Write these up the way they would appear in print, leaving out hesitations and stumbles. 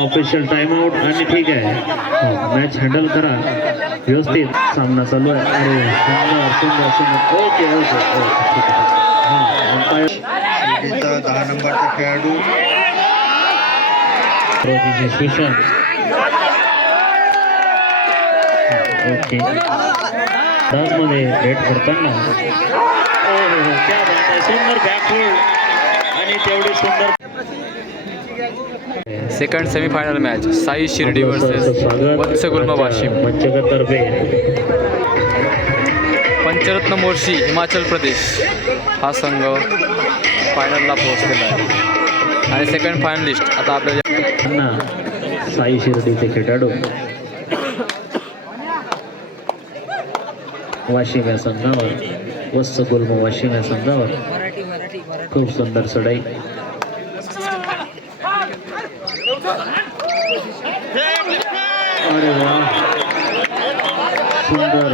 Official time out आणि ठीक आहे, मॅच हँडल करा व्यवस्थित, सामना चालू आहे. अरे सुंदर सुंदर सुंदर. ओके ओके ठीक आहे. हां अंपायर 10 नंबरचा खेळाडू रजिस्ट्रेशन. ओके डान्समध्ये रेड करताना क्या बात आहे, सुंदर बॅकफूट आणि तेवढी सुंदर. Second semifinal match Sai Shirdi versus Vats Gulm Washim. पंचकतर्फे पंचरत्न मोर्शी हिमाचल प्रदेश हा संघ फायनलला पोहोचलेला आहे आणि सेकंड फायनलिस्ट आता आपल्याला साई शिर्डीचे खेळाडू वाशिम या संघावर, वत्स गुल्म वाशिम या संघावर खूप सुंदर चढाई. अरे वा सुंदर.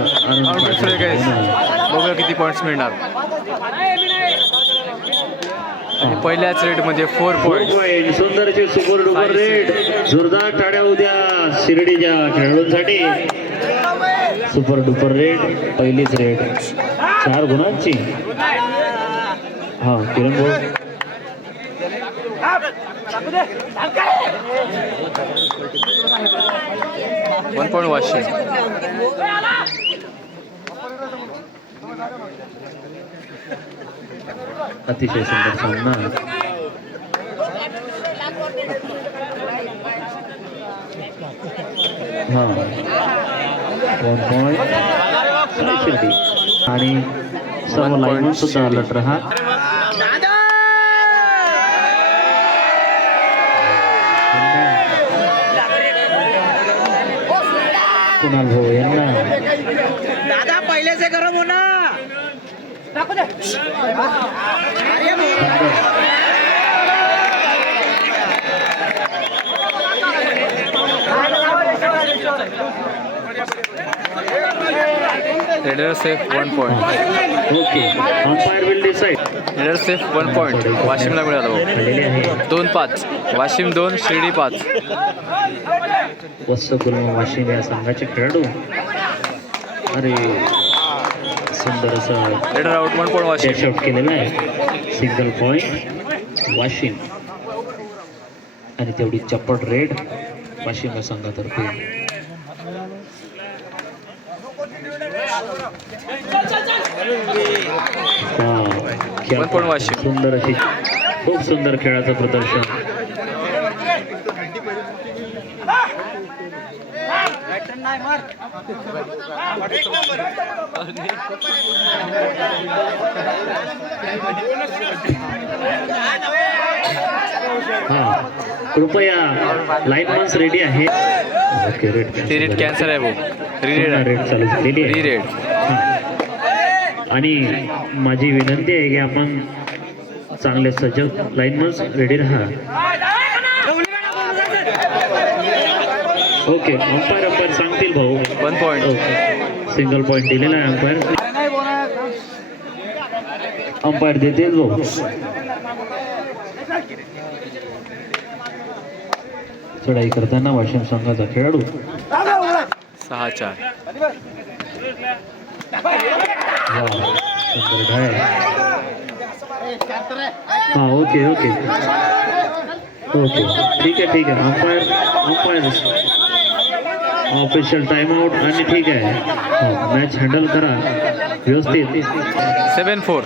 बघूया किती पॉईंट्स मिळणार. आणि पहिल्याच रेडमध्ये 4 पॉईंट. सुंदरचे सुपर डुपर रेड. जोरदार टाळ्या उद्या शिर्डीच्या खेळाडूंसाठी. सुपर डुपर रेड, पहिलीच रेड 4 गुणांची. हा किरण भाऊ 1 पॉईंट वाशिम. अतिशय सुंदर सामना. हा 1 पॉईंट शिर्डी आणि सर्व लाईन सुद्धा अलर्ट राहा. कुणाल भाऊ यांना दादा पहले से करो मुन्ना. Raider safe 1 point. Okay umpire will decide. Raider safe 1 point वाशिमला मिळालं. 2-5 वाशिम 2 शिर्डी 5. वत्स गुल्म वाशिम या संघाचे खेळाडू. अरे सुंदर असं raider out 1 point Washim. Shot केलेला आहे. सिंगल पॉईंट वाशिम आणि तेवढी चप्पट रेड वाशिम या संघातर्फे. सुंदर अशी खूप सुंदर खेळाचं प्रदर्शन. हा कृपया लाईनमन्स रेडी आहे. ओके रेड कॅन्सर आहे भाऊ. रेड चालू झालेली आहे. रेड आणि माझी विनंती आहे की आपण चांगले सजग लाईनमन्स रेडी राहा. ओके अंपायर सांगतील भाऊ. 1 पॉईंट. ओके सिंगल पॉईंट दिलेला आहे अंपायर देतील भाऊ. चढाई करताना वाशिम संघाचा खेळाडू 6-4. हा ओके ओके ओके ठीक आहे अंपायर ऑफिशियल टाइम आउट आणि ठीक आहे, मॅच हँडल करा व्यवस्थित. 7-4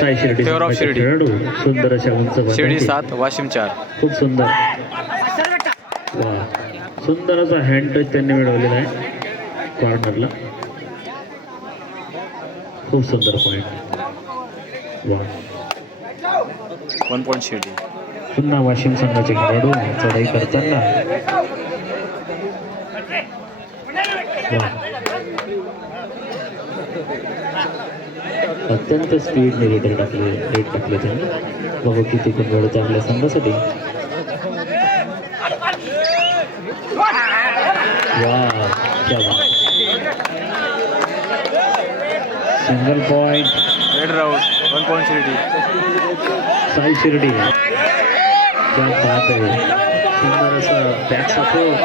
साई शिर्डी खेळाडू सुंदर अशा उंच शिर्डी 7 वाशिम 4. खूप सुंदर. वा सुंदर असा हँड टच त्यांनी मिळवलेला आहे कॉर्नरला. खूप सुंदर पॉईंट. वा 1 पॉईंट शिर्डी. पुन्हा वाशिम संघाचे खेळाडू चढाई करताना अत्यंत स्पीडने रेट टाकले त्यांनी. बघू किती गुण चांगल्या संघासाठी. वा single point red round 1 point Shirdi. Sai Shirdi. क्या बात आहे, सुंदर असं बॅक सपोर्ट.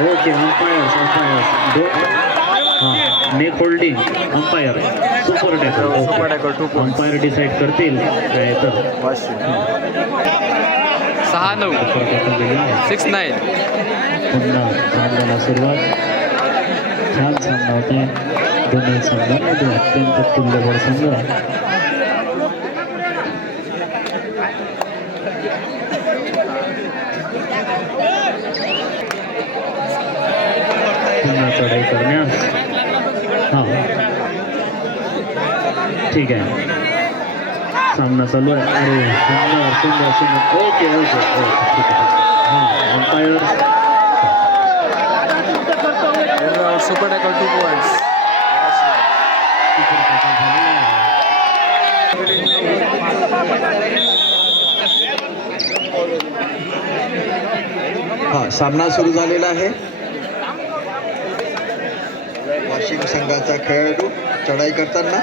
ओके अंपायर्स हां neck holding umpire super super tackle. Tackle 2 point. Umpire decide करतील काय तर. वाशिम 6-9 सुपर टॅकल दिला आहे. 6-9. पुन्हा सामन्याला सुरुवात. छान सामना होता दोन्ही संघांमध्ये. अत्यंत तुल्यबळ संघ. पुन्हा चढाई करण्यास. हां ठीक आहे, सामना चालू आहे. अरे सुंदर सुंदर सुंदर. ओके ओके ओके ठीक आहे. हां umpire super tackle 2 points. Super tackle झालेला आहे. हा सामना सुरू झालेला आहे. वाशिम संघाचा खेळाडू चढाई करताना.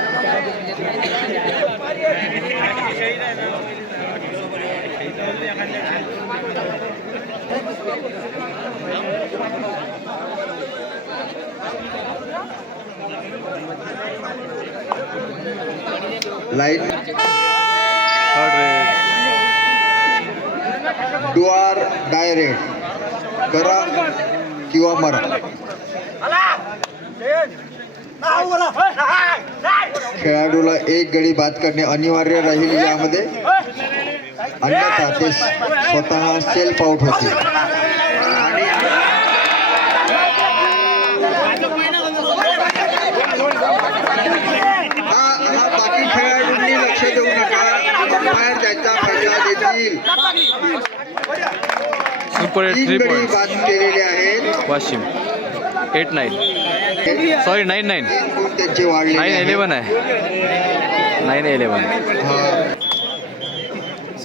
Line third raid. Do or direct करा किंवा मरा. खेळाडूला एक गडी बाद करणे अनिवार्य राहील यामध्ये, अन्यथा ते स्वतः सेल्फ आउट होते. हा बाकी खेळाडूंनी लक्ष देऊ नका. अंपायर त्यांचा फैसला देतील. सुपर 3 3 गडी पॉइंट्स. बाद केलेले आहेत. वाशिम 8-9 सॉरी 9-9 3 गुण त्यांचे वाढले 9-11 आहे. 9-11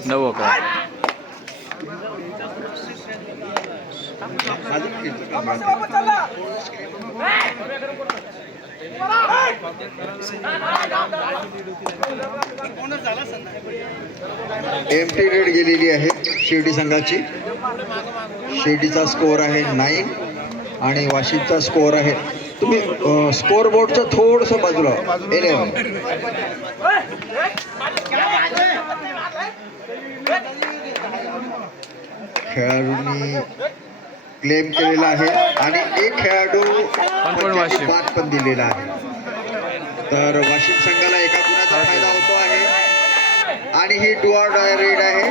9-11. एम्प्टी रेड गेलेली आहे शिर्डी संघाची. शिर्डीचा स्कोअर आहे 9 आणि वाशिमचा स्कोअर आहे, तुम्ही स्कोअर बोर्डचं थोडंसं बाजूला 11. खेळाडूंनी क्लेम केलेला आहे आणि एक खेळाडू वाशिम. बाद पण दिलेला आहे. तर वाशिम संघाला एका गुणाचा फायदा होतो आहे आणि ही डू ऑर डाय रेड आहे.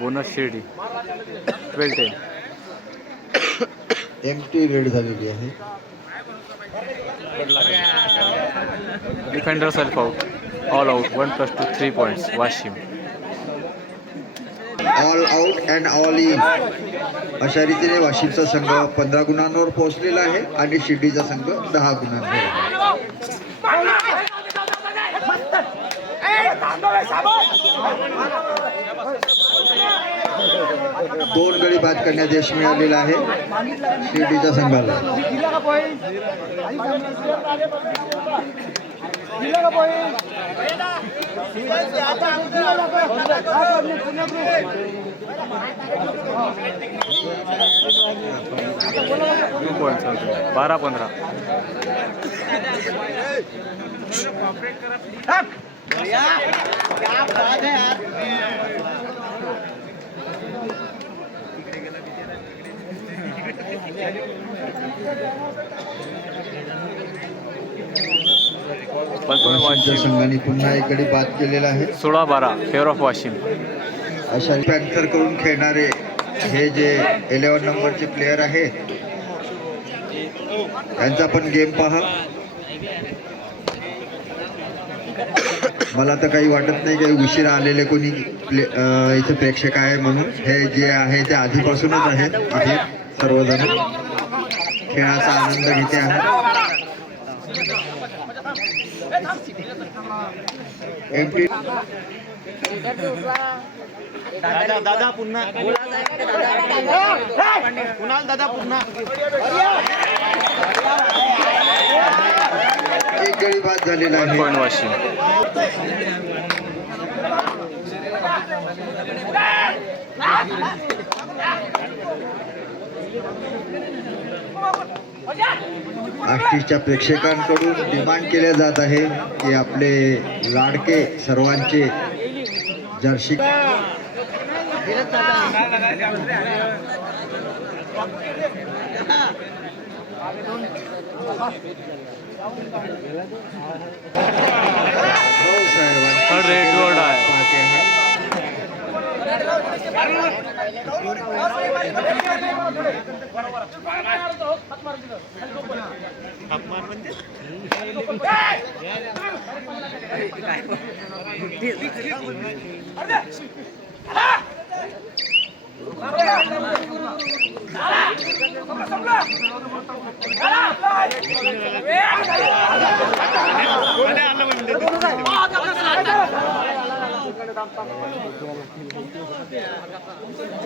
बोनस शिर्डी 12-10. एम्प्टी रेड झालेली आहे. Defender self out. All out 1+2 3 points. Washim all out and all in अशा रीतीने वाशिमचा संघ 15 गुणांवर पोहोचलेला आहे आणि शिर्डीचा संघ 10 गुणांवर. दोन गडी बाद करण्यात यश मिळालेलं आहे शिर्डीच्या संघाला. Two points 12-15. वाशिमच्या संघाने पुन्हा एक गडी बाद केलेला आहे. 16-12 फेअर ऑफ वाशिम. अशा पॅन्थर करून खेळणारे हे जे 11 नंबरचे प्लेयर आहेत त्यांचा पण गेम पहा. मला तर काही वाटत नाही काही उशिरा आलेले कोणी इथे प्रेक्षक आहे म्हणून. हे जे आहे ते आधीपासूनच आहेत इथे सर्वजण खेळाचा आनंद घेते आहेत. एमटी दादा पुन्हा कुणाल दादा पुन्हा एक गडी बाद झालेला आहे. पॉईंट वाशिम. आष्टीच्या प्रेक्षकांकडून डिमांड केल्या जात आहे की आपले लाडके सर्वांचे जर्सी रेड बोर्ड आहे. पाहते आहे.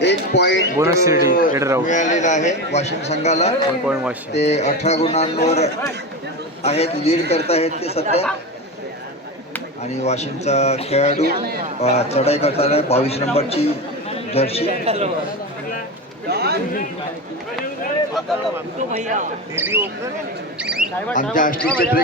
एक point bonus city, header out. मिळालेला आहे वाशिम संघाला. 1 पॉईंट वाशिम. ते 18 गुणांवर आहेत, लीड करत आहेत ते सध्या. आणि वाशिमचा खेळाडू चढाई करताना 22 नंबरची जर्सी. आमच्या आष्टीचे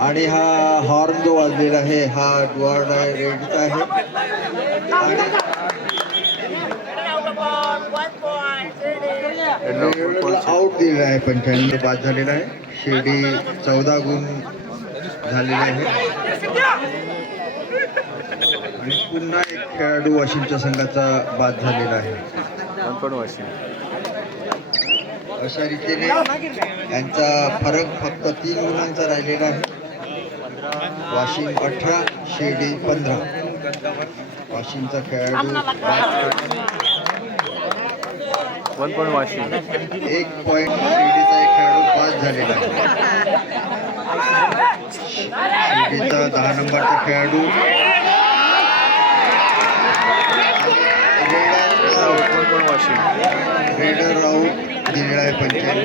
आणि हा हॉर्न जो वाजलेला आहे हा डुआर्ड रेडचा आहे. आणि आउट दिलेला आहे. 95 बाद झालेला आहे. शिर्डी 14 गुण झालेले आहे. आणि पुन्हा एक खेळाडू वाशिमच्या संघाचा बाद झालेला आहे. 1 पॉईंट वाशिम. अशा रीतीने यांचा फरक फक्त 3 गुणांचा राहिलेला आहे. वाशिम 18 शिर्डी 15. वाशिमचा खेळाडू 1 पॉईंट वाशिम. 1 पॉईंट शिर्डीचा एक खेळाडू बाद झालेला आहे. शिर्डीचा 10 नंबरचा खेळाडू रेडर आउट दिलेला आहे. 95.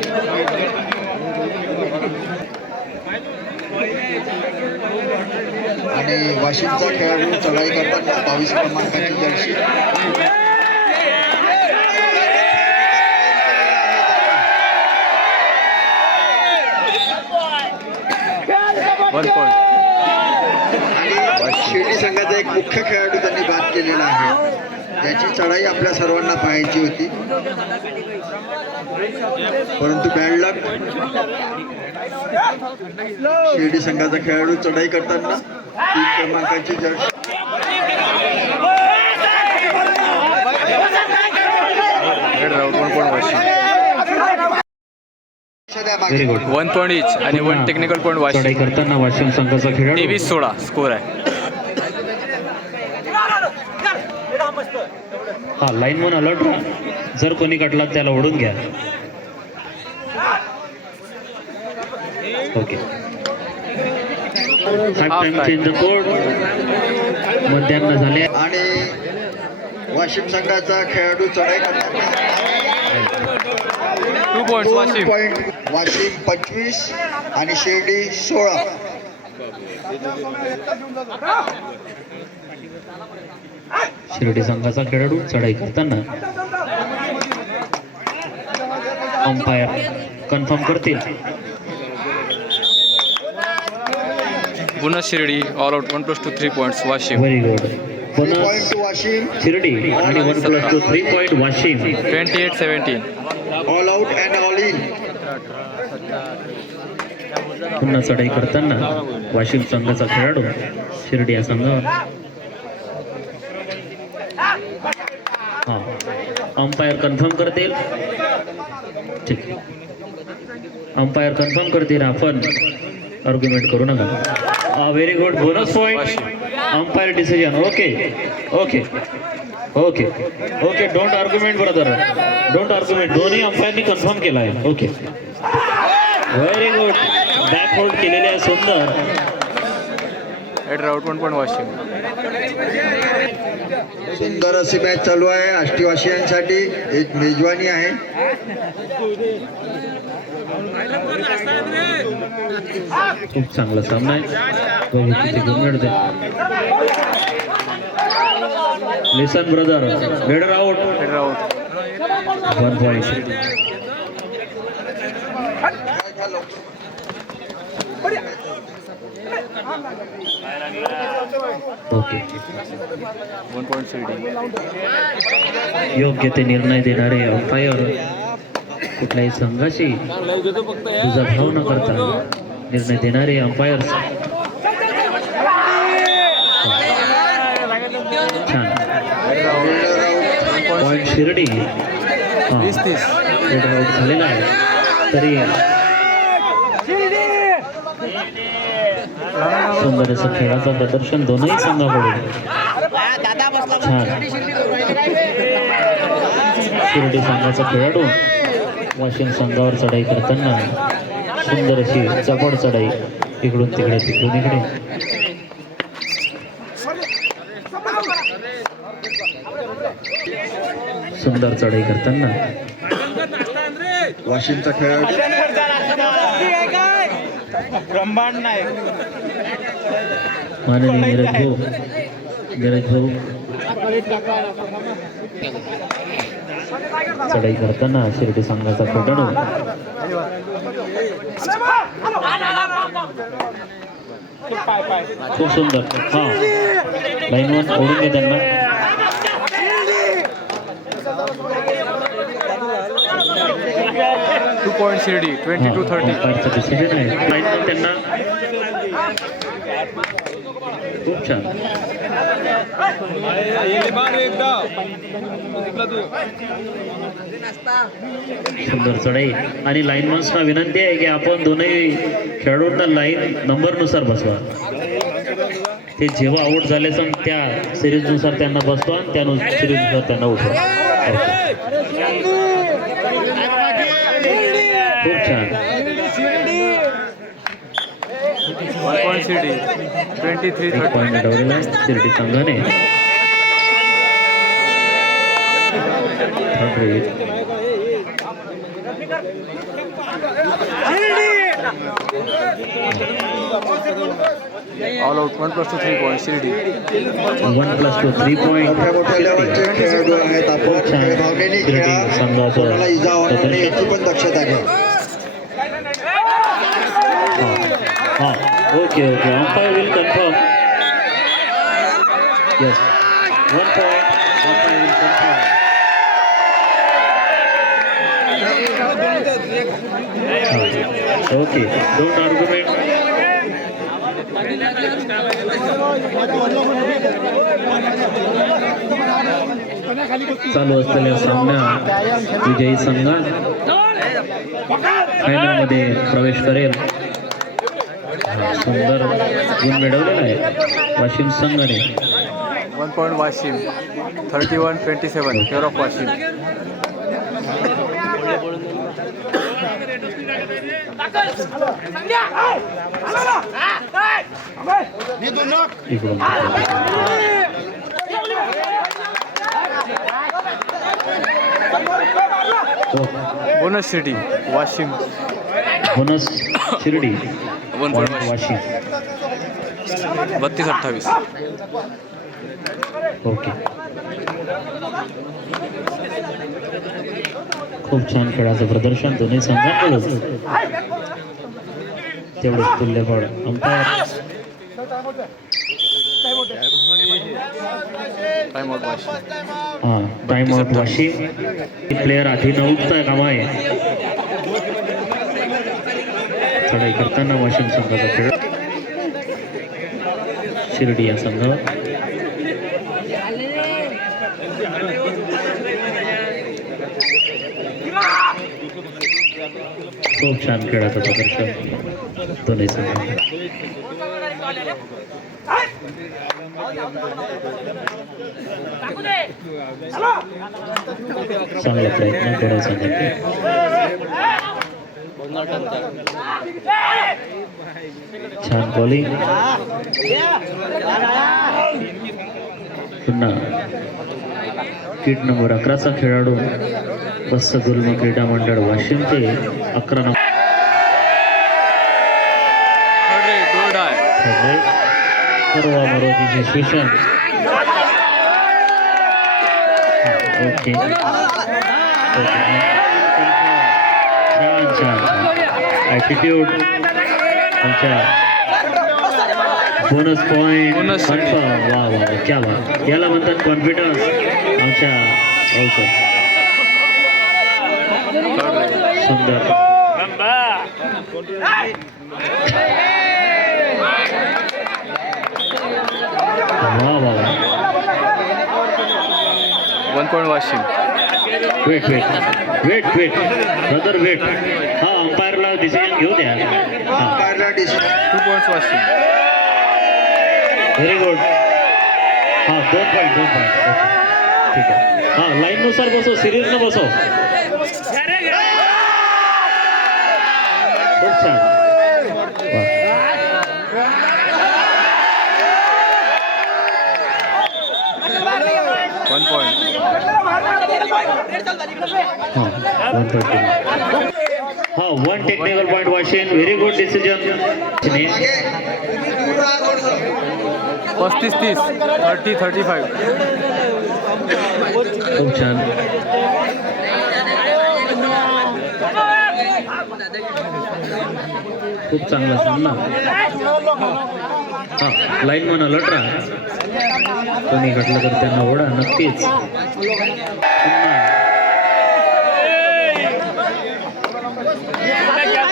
आणि वाशिमचा खेळाडू चढाई करताना 22 क्रमांकाची जर्सी. 1 पॉईंट. आणि शिर्डी संघाचा एक मुख्य खेळाडू त्यांनी बाद केलेला आहे. त्याची चढाई आपल्या सर्वांना पाहायची होती, परंतु बॅड लक. शिर्डी संघाचा खेळाडू चढाई करताना 3 क्रमांकाची jersey. Raider out. 1 point Washim. Very good. 1 point each आणि 1 टेक्निकल पॉईंट चढाई वाशिम. करताना वाशिम संघाचा खेळाडू 23-16 स्कोर आहे. हा लाईन वन अलर्ट राहा. जर कोणी कटला त्याला ओढून घ्या. Okay. Half time change the code. मध्यान्ह झाले. आणि वाशिम संघाचा खेळाडू चढाई करताना 2 पॉईंट 2 वाशिम. पॉईंट वाशिम 25 आणि शिर्डी 16. शिर्डी संघाचा खेळाडू चढाई करताना अंपायर कन्फर्म करतील. पुन्हा Shirdi all out. 1+2 3 points Washim. Very good. 3 point two Washim. Shirdi आणि 1+2 3 point Washim. 28-17. All out and all in. पुन्हा चढाई करताना वाशिम संघाचा खेळाडू शिर्डी या संघावर. हा, अंपायर कन्फर्म करतील. ठीक आहे, अंपायर कन्फर्म करतील, आपण आर्ग्युमेंट करू नका. Very good, bonus point. Umpire decision. Okay okay okay okay, don't argument brother, don't argument. दोन्ही अंपायरनी कन्फर्म केला आहे. Okay, very good. Back hold केलेले आहे, सुंदर. Eight out 1 point Washim. सुंदर अशी मॅच चालू आहे. आष्टीवासियांसाठी एक मेजवानी आहे. खूप चांगला सामना आहे. बघू किती गुण मिळते. Listen brother, raider out. Eight out. 1 point. Okay, 1 point Shirdi. योग्य ते निर्णय देणारे अंपायर कुठल्याही संघाशी तुझा भाव न करता निर्णय देणारे अंपायर्स. छान पॉइंट शिर्डी. हा, 30. रेड आउट झालेला आहे तरी सुंदर असं खेळाचं प्रदर्शन दोनही संघाकडून. छान. शिर्डी संघाचा खेळाडू वाशिम संघावर चढाई करताना सुंदर अशी चपड चढाई, इकडून तिकडे तिकडून इकडे. सुंदर चढाई करताना वाशिमचा खेळाडू ब्रह्मांड नाही. माननीय नीरज भाऊ चढाई करताना शिर्डी संघाचा खेळाडू. खूप सुंदर. हा, लाईनवर ओढून घे त्यांना. 2 पॉईंट शिर्डी. 22-30. डिसिजन आहे. लाईनवर त्यांना. खूप छान. सुंदर चढाई. आणि लाईनमन्सना विनंती आहे की आपण दोन्ही खेळाडूंना लाईन नंबरनुसार बसवा. ते जेव्हा आउट झाले सण त्या सिरीजनुसार त्यांना बसवा, त्या सिरीजनुसार त्यांना उठवा. खूप छान. 1 पॉईंट शिर्डी. एक 23-30. पॉईंट मिळवलेला आहे शिर्डी संघाने. All out 1+2 3 point Shirdi. 1+2 3 point. मोठ्या मोठ्या लेवलचे खेळाडू आहेत. आपण खेळभावनेने खेळा, कोणाला इजा होणार नाही याची पण दक्षता घ्या. हा, okay okay. Umpire will confirm. Yes, 1 point. Umpire will confirm. Okay, don't argument. चालू असलेल्या सामन्यात विजयी संघ फायनलमध्ये प्रवेश करेल. सुंदर गुण मिळवलेला आहे वाशिम संघाने. 1 point Washim. 31-27. Fair of Washim. इकडून bonus Shirdi Washim. Bonus Shirdi 1 point Washim. 32-28. Okay, खूप छान खेळाचं प्रदर्शन दोन्ही संघांकडून. तेवढेच तुल्यबळ अंपायर. Time out Washim. हां, टाइम आउट वाशिम. प्लेयर आधी न उठता कामा आहे. चढाई करताना वाशिम संघाचा खेळ. शिर्डी या संघ खूप छान खेळाचं प्रदर्शन दोन्ही संघ. चांगला प्रयत्न दोन्ही संघाचे. छान बॉलिंग. पुन्हा किट नंबर 11चा खेळाडू बस्स गुल्म क्रीडा मंडळ वाशिम ते 11 नंबर सर्व मरोजीचे शिक्षण. ओके छान छान ॲटिट्यूड तुमच्या बोनस पॉईंट कन्फर्म. वा वा क्या वा, याला म्हणतात कॉन्फिडन्स आमच्या औषध. सुंदर वा वा वा. 1 point Washim. Wait brother wait. हा अंपायरला डिसिजन घेऊ द्या. हा अंपायरला decision. 2 points Washim. Very good. हा 2 पॉईंट. ओके ठीक आहे. हा लाईननुसार बसव, सिरीजनं बसव. खूप छान. वा. 1 point. हा 1 technical point Washim. Very good decision. 35-30 30-35. खूप छान. खूप चांगला सामना. हा लाईन मन अलर्ट राहा. कोणी घडलं तर त्यांना ओढा नक्कीच.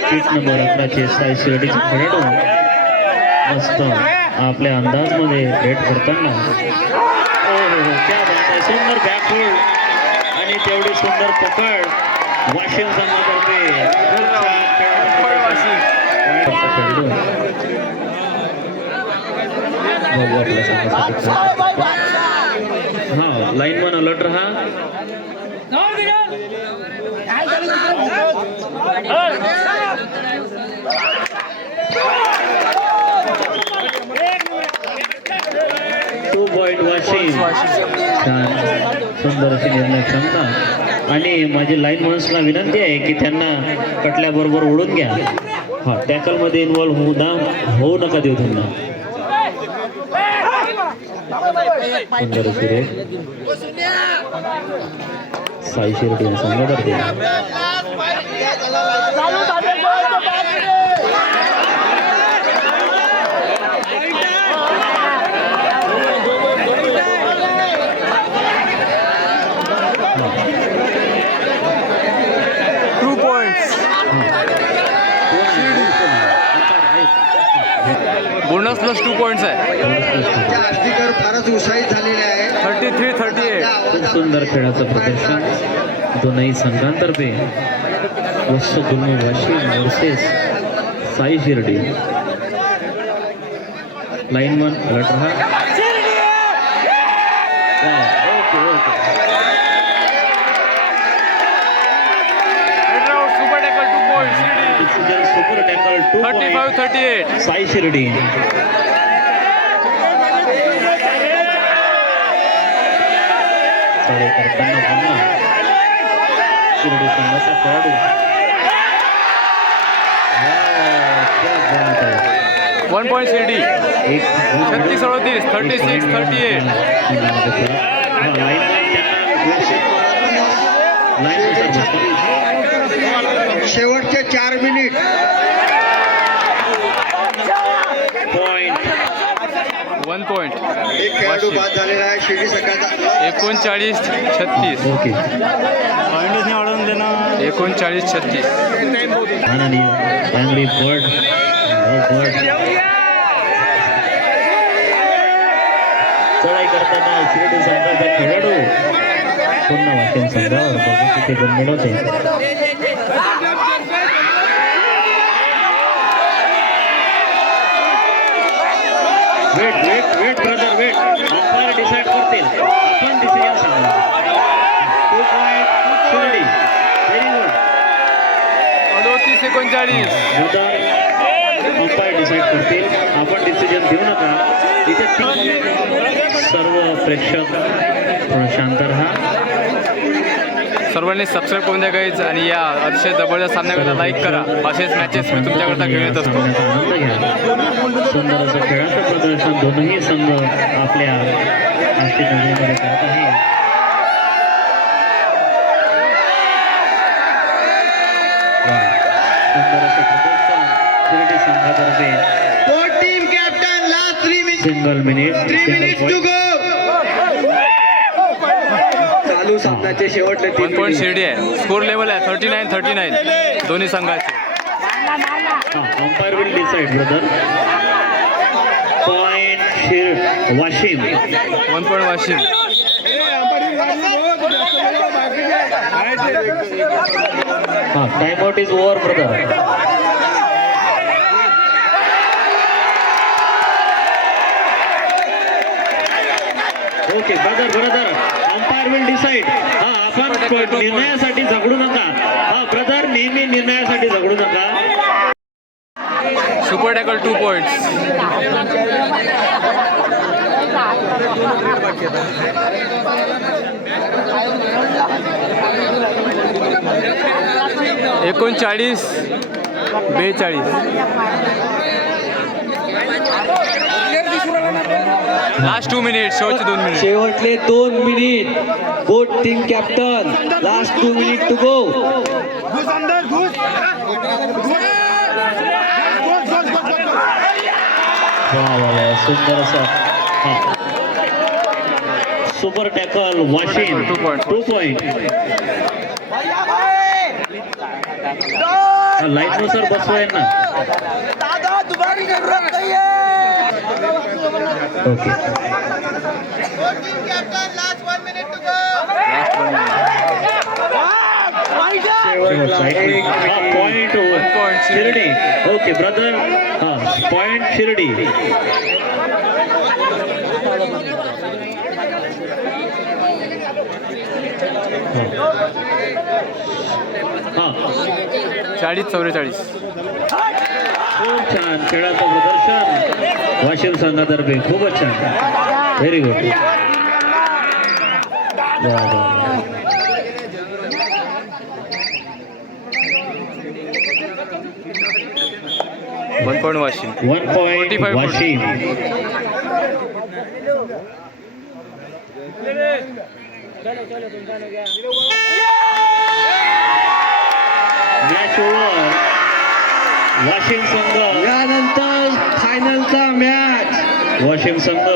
सीट नंबर 11चे साई शिर्डीचे खेळाडू मस्त आपल्या अंदाजमध्ये बॅट करताना. हो क्या बात आहे. सुंदर बॅकहोल्ड आणि तेवढी सुंदर पकड वाशिम संघातर्फे. खेळाडू आपल्या संघासाठी. हा लाईन वन अलर्ट रहा. 2 पॉईंट वाशिम. छान सुंदर अशी निर्णय क्षमता. आणि माझी लाईन मन्सला विनंती आहे की त्यांना कटल्याबरोबर उडून घ्या. हा टॅकलमध्ये इन्व्हॉल्व्ह होऊ नका देऊ त्यांना. सुंदर अशी रेट साई शिर्डी संघातर्फे. बोनस प्लस 2 points आहे. आष्टीकर फारच उत्साहित झालेले आहे. 33-38. खूप सुंदर खेळाचं प्रदर्शन दोनही संघांतर्फे. Vats Gulm Washim versus Sai Shirdi. Line one alert रहा. Super tackle 2 points. Super tackle 2 35-38. Sai Shirdi. चढाई करताना पुन्हा शिर्डी संघाचा खेळाडू. क्या बात आहे. 1 point शिर्डी. 36-38. 36-38. शेवटचे 4 मिनिट. पॉइंट. 1 point. एक खेळाडू वाशिम. बाद झालेला आहे शिर्डी संघाचा 39-36. ओके 39-36. माननीय अँग्री बर्ड चढाई करताना शिर्डी संघाचा खेळाडू पुन्हा वाशिम संघावर बघू किती गंभीर होते. Wait brother wait. Umpire decide करतील, आपण डिसिजन सांगा. 2 point Shirdi. Very good. 38-39. Umpire decide करतील, आपण डिसिजन घेऊ नका. इथे सर्व प्रेक्षक थोडं शांत राहा. सर्वांनी सबस्क्राईब करून द्या गाईज आणि या अतिशय जबरदस्त सामन्याकरता लाईक करा. असेच मॅचेस मी तुमच्याकरता घेऊन येत असतो. सामन्याचा आनंद घ्या. सुंदर असं खेळाचं प्रदर्शन दोनही संघ आपल्या आष्टी नदीमध्ये करत आहे. सुंदर असं प्रदर्शन शिर्डी संघातर्फे. Team captain last 3 minute single minute to go. चालू सामन्याचे शेवटले 1 पॉईंट शिर्डी आहे. स्कोर लेवल आहे 39-39 दोन्ही संघाचे. Umpire will decide brother. Point Washim. 1 point Washim. Time out is over brother. Okay brother umpire will decide. आपण निर्णयासाठी झगडू नका. ब्रदर नेहमी निर्णयासाठी झगडू नका. Super tackle 2 points. एकोणचाळीस 42. Last 2 minute. शेवटचे 2 मिनिट. शेवटले 2 मिनिट. बोट team captain last 2 minute to go. सुंदर असं super tackle Washim. 2 point. 2 point. लाईट नुसार बसवाय ना. Okay point Shirdi. Okay brother. Point Shirdi. हां 40-44. खूप छान खेळाचं प्रदर्शन वाशिम संघातर्फे. खूपच छान. Very good. 1 point Washim. 1 point 45. Washim. Match over. Washim संघ यानंतर फायनलचा मॅच. वाशिम संघ